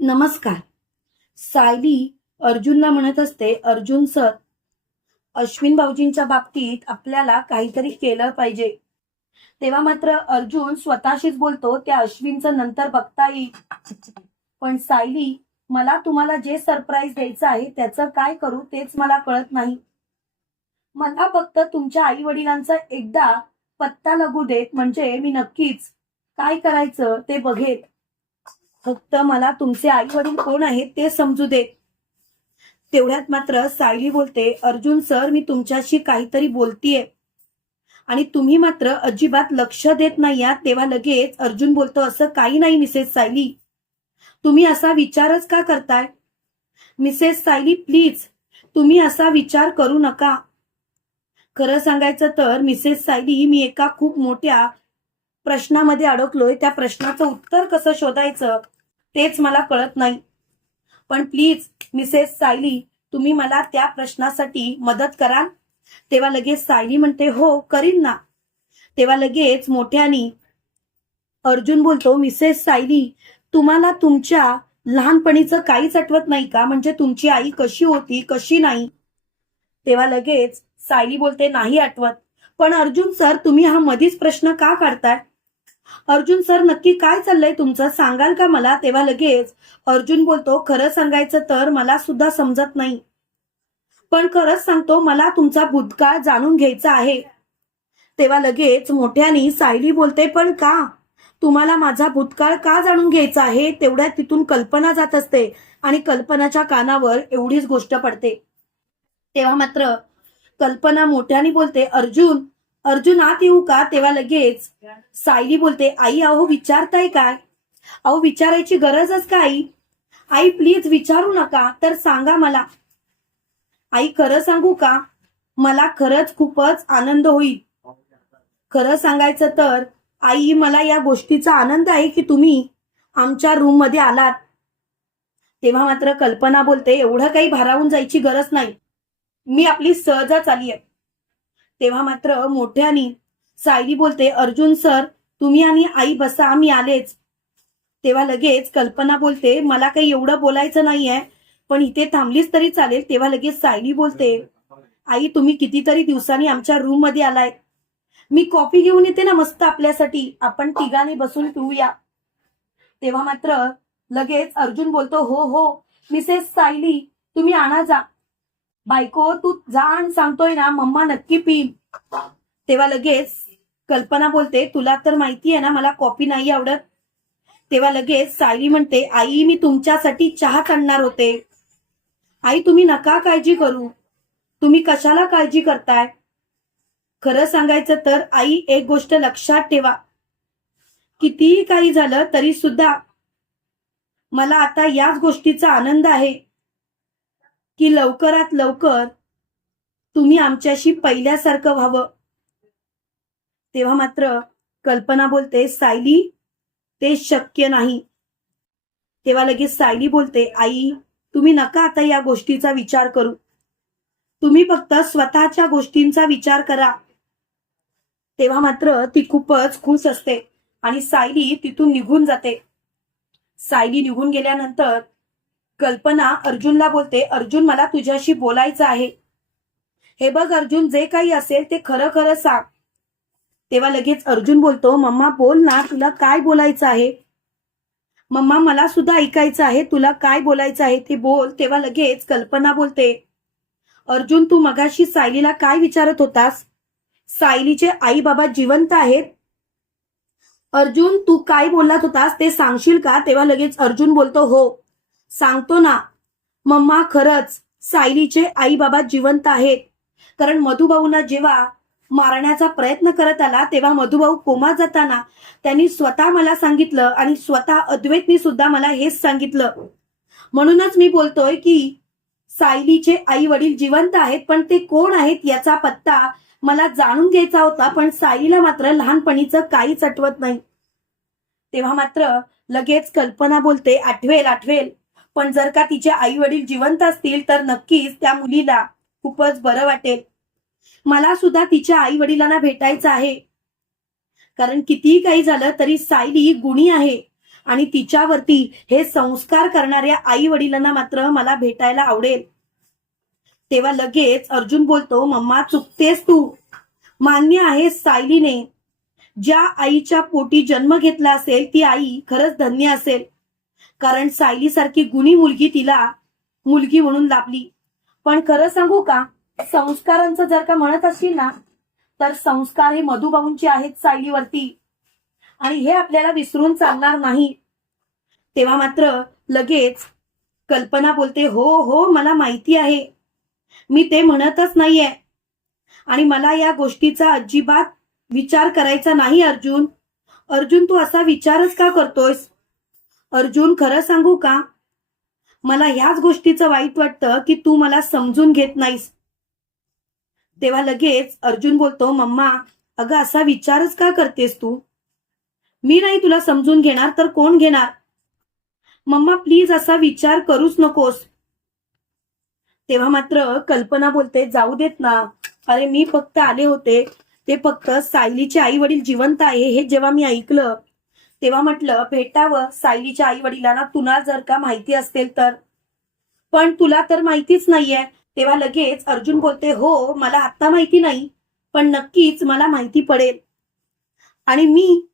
नमस्कार. सायली अर्जुनला म्हणत असते अर्जुन सर अश्विन भाऊजींच्या बाबतीत आपल्याला काहीतरी केलं पाहिजे. तेव्हा मात्र अर्जुन स्वतःशीच बोलतो त्या अश्विनचं नंतर बघता येईल. पण सायली मला तुम्हाला जे सरप्राईज द्यायचं आहे त्याचं काय करू तेच मला कळत नाही. मला फक्त तुमच्या आई वडिलांचा एकदा पत्ता लागू देत म्हणजे मी नक्कीच काय करायचं ते बघेत फक्त मला तुमचे आई वडील कोण आहेत ते समजू दे. तेवढ्यात मात्र सायली बोलते अर्जुन सर मी तुमच्याशी काहीतरी बोलतीये. आणि तुम्ही मात्र अजिबात लक्ष देत नाही आहात तेव्हा लगेच अर्जुन बोलतो असं काही नाही मिसेस सायली. तुम्ही असा विचारच का करताय? मिसेस सायली प्लीज तुम्ही असा विचार करू नका. खरं सांगायचं तर मिसेस सायली मी एका खूप मोठ्या प्रश्नामध्ये अडकलोय. त्या प्रश्नाचं उत्तर कसं शोधायचं? तेच मला कळत नाही. पण प्लीज मिसेस सायली तुम्ही मला त्या प्रश्नासाठी मदत कराल? तेव्हा लगेच सायली म्हणते हो करीन ना. तेव्हा लगेच मोठ्यानी अर्जुन बोलतो मिसेस सायली तुम्हाला तुमच्या लहानपणीचं काहीच आठवत नाही का? म्हणजे तुमची आई कशी होती कशी नाही? तेव्हा लगेच सायली बोलते नाही आठवत. पण अर्जुन सर तुम्ही हा मधीच प्रश्न का काढताय? अर्जुन सर नक्की काय चाललंय तुमचं? सांगाल का मला? तेव्हा लगेच. अर्जुन बोलतो खरं सांगायचं तर मला सुद्धा समजत नाही. पण खरंच सांगतो मला तुमचा भूतकाळ जाणून घ्यायचा आहे. तेव्हा लगेच मोठ्यानी सायली बोलते पण का? तुम्हाला माझा भूतकाळ का जाणून घ्यायचा आहे? तेवढ्या तिथून कल्पना जात असते आणि कल्पनाच्या कानावर एवढीच गोष्ट पडते. तेव्हा मात्र कल्पना मोठ्याने बोलते अर्जुन अर्जुन आत येऊ का? तेव्हा लगेच सायली बोलते आई अहो विचारताय काय? अहो विचारायची गरजच का आई आई प्लीज विचारू नका तर सांगा मला. आई खरं सांगू का? मला खरंच खूपच आनंद होईल. खरं सांगायचं तर आई मला या गोष्टीचा आनंद आहे की तुम्ही आमच्या रूममध्ये आलात. तेव्हा मात्र कल्पना बोलते एवढं काही भारावून जायची गरज नाही. मी आपली सहजच आली आहे. तेव्हा मात्र मोठ्यानी सायली बोलते अर्जुन सर तुम्ही आणि आई बसा मी आलेच. तेव्हा लगेच कल्पना बोलते मला काही एवढं बोलायचं नाहीये पण इथे थांबलीच तरी चालेल. तेव्हा लगेच सायली बोलते आई तुम्ही कितीतरी दिवसांनी आमच्या रूममध्ये आलाय. मी कॉफी घेऊन येते ना मस्त आपल्यासाठी. आपण तिघांनी बसून पिऊया. तेव्हा मात्र लगेच अर्जुन बोलतो हो हो मिसेस सायली तुम्ही आणा जा. बायको तू जाण सांगतोय ना मम्मा नक्की पी. तेव्हा लगेच कल्पना बोलते तुला तर माहिती आहे ना मला कॉफी नाही आवडत. तेव्हा लगेच सायली म्हणते आई मी तुमच्यासाठी चहा आणणार होते. आई तुम्ही नका काळजी करू. तुम्ही कशाला काळजी करताय? खरं सांगायचं तर आई एक गोष्ट लक्षात ठेवा. कितीही काही झालं तरी सुद्धा मला आता याच गोष्टीचा आनंद आहे. की लवकरात लवकर तुम्ही आमच्याशी पहिल्यासारखं व्हावं. तेव्हा मात्र कल्पना बोलते सायली ते शक्य नाही. तेव्हा लगेच सायली बोलते आई तुम्ही नका आता या गोष्टीचा विचार करू. तुम्ही फक्त स्वतःच्या गोष्टींचा विचार करा. तेव्हा मात्र ती खूपच खुश असते आणि सायली तिथून निघून जाते. सायली निघून गेल्यानंतर कल्पना अर्जुनला बोलते अर्जुन मला तुझ्याशी बोलायचं आहे. हे बघ अर्जुन जे काही असेल ते खरं खरं सांग. तेव्हा लगेच अर्जुन बोलतो मम्मा बोल ना तुला काय बोलायचं आहे? मम्मा मला सुद्धा ऐकायचं आहे तुला काय बोलायचं आहे ते बोल. तेव्हा लगेच कल्पना बोलते अर्जुन तू मगाशी सायलीला काय विचारत होतास? सायलीचे आई बाबा जिवंत आहेत. अर्जुन तू काय बोलत होतास ते सांगशील का? तेव्हा लगेच अर्जुन बोलतो हो. सांगतो ना मम्मा खरंच सायलीचे आई बाबा जिवंत आहेत. कारण मधुभाऊना जेव्हा मारण्याचा प्रयत्न करत आला तेव्हा मधुभाऊ कोमा जाताना त्यांनी स्वतः मला सांगितलं आणि स्वतः अद्वैतनी सुद्धा मला हेच सांगितलं. म्हणूनच मी बोलतोय की सायलीचे आई वडील जिवंत आहेत पण ते कोण आहेत याचा पत्ता मला जाणून घ्यायचा होता पण सायलीला मात्र लहानपणीचं काहीच आठवत नाही. तेव्हा मात्र लगेच कल्पना बोलते आठवेल आठवेल. पण जर का तिचे आई वडील जिवंत असतील तर नक्कीच त्या मुलीला खूपच बरं वाटेल. मला सुद्धा तिच्या आई वडिलांना भेटायचं आहे. कारण कितीही काही झालं तरी सायली गुणी आहे. आणि तिच्यावरती हे संस्कार करणाऱ्या आई वडिलांना मात्र मला भेटायला आवडेल. तेव्हा लगेच अर्जुन बोलतो मम्मा चुकतेस तू. मान्य आहे सायलीने. ज्या आईच्या पोटी जन्म घेतला असेल ती आई खरंच धन्य असेल. कारण सायली सारखी गुणी मुलगी तिला मुलगी म्हणून लाभली. पण खरं सांगू का? संस्कारांचं जर का म्हणत असशील ना तर संस्कार हे मधुबाऊंचे आहेत सायलीवरती. आणि हे आपल्याला विसरून चालणार नाही. तेव्हा मात्र लगेच कल्पना बोलते हो हो मला माहिती आहे. मी ते म्हणतच नाहीये. आणि मला या गोष्टीचा अजिबात विचार करायचा नाही अर्जुन. अर्जुन तू असा विचारच का करतोयस? अर्जुन खरं सांगू का? मला ह्याच गोष्टीचं वाईट वाटतं की तू मला समजून घेत नाहीस. तेव्हा लगेच अर्जुन बोलतो मम्मा अगं असा विचारच का करतेस तू? मी नाही तुला समजून घेणार तर कोण घेणार? मम्मा प्लीज असा विचार करूच नकोस. तेव्हा मात्र कल्पना बोलते जाऊ देत ना. अरे मी फक्त आले होते. ते फक्त सायलीचे आई वडील जिवंत आहे हे जेव्हा मी ऐकलं तेव्हा म्हटलं भेटावं सायलीच्या आई वडिलांना तुला जर का माहिती असेल तर. पण तुला तर माहितीच नाहीये. तेव्हा लगेच अर्जुन बोलते हो मला आता माहिती नाही पण नक्कीच मला माहिती पडेल. आणि मी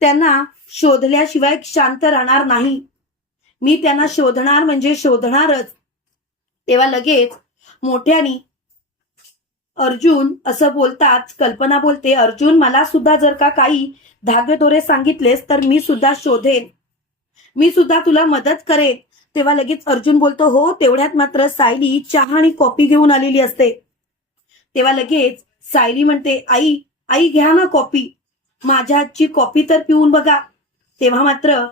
त्यांना शोधल्याशिवाय शांत राहणार नाही. मी त्यांना शोधणार म्हणजे शोधणारच. तेव्हा लगेच मोठ्यानी अर्जुन असं बोलताच कल्पना बोलते अर्जुन मला सुद्धा जर का काही धागेदोरे सांगितलेस तर मी सुद्धा शोधेन. मी सुद्धा तुला मदत करेन. तेव्हा लगेच अर्जुन बोलतो हो तेवढ्यात मात्र सायली चहा आणि कॉफी घेऊन आलेली असते. तेव्हा लगेच सायली म्हणते आई आई घ्या ना कॉफी. माझ्या हातची कॉफी तर पिऊन बघा. तेव्हा मात्र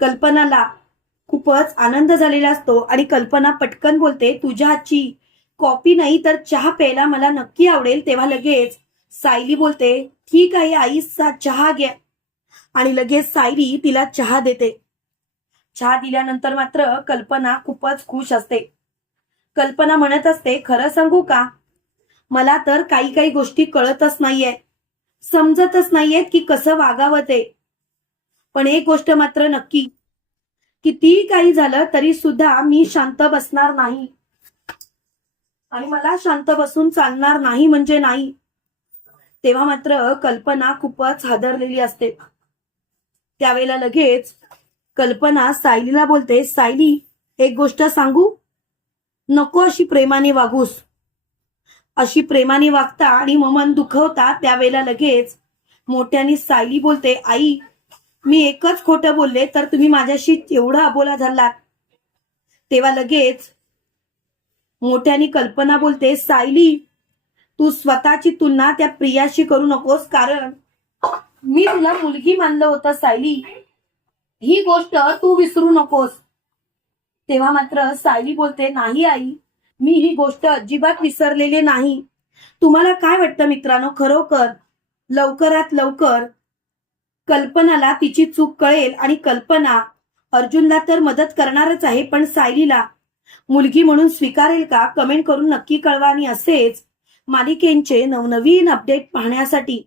कल्पनाला खूपच आनंद झालेला असतो आणि कल्पना पटकन बोलते तुझ्या हातची कॉफी नाही तर चहा प्यायला मला नक्की आवडेल तेव्हा लगेच सायली बोलते ठीक आहे आई सा चहा घ्या. आणि लगेच सायली तिला चहा देते. चहा दिल्यानंतर मात्र कल्पना खूपच खुश असते. कल्पना म्हणत असते खरं सांगू का? मला तर काही काही गोष्टी कळतच नाहीये समजतच नाहीये की कसं वागावं ते. पण एक गोष्ट मात्र नक्की कितीही काही झालं तरी सुद्धा मी शांत बसणार नाही. आणि मला शांत बसून चालणार नाही म्हणजे नाही. तेव्हा मात्र कल्पना खूपच हादरलेली असते. त्यावेळेला लगेच कल्पना सायलीला बोलते सायली एक गोष्ट सांगू? नको अशी प्रेमाने वागूस. अशी प्रेमाने वागता आणि मन दुखवता त्यावेळेला लगेच मोठ्याने सायली बोलते आई मी एकच खोटं बोलले तर तुम्ही माझ्याशी एवढा अबोला धरलात. तेव्हा लगेच मोठ्याने कल्पना बोलते सायली तू स्वतःची तुलना त्या प्रियाशी करू नकोस कारण मी तुला मुलगी मानलं होतं सायली. ही गोष्ट तू विसरू नकोस. तेव्हा मात्र सायली बोलते नाही आई मी ही गोष्ट अजिबात विसरलेली नाही. तुम्हाला काय वाटतं मित्रांनो? खरोखर लवकरात लवकर कल्पनाला तिची चूक कळेल आणि कल्पना अर्जुनला तर मदत करणारच आहे पण सायलीला मुलगी म्हणून स्वीकारेल का? कमेंट करून नक्की कळवा आणि असेच मालिकेंचे नवनवीन अपडेट पाहण्यासाठी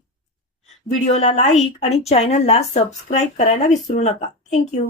व्हिडिओला लाईक आणि चॅनलला सबस्क्राईब करायला विसरू नका. थँक्यू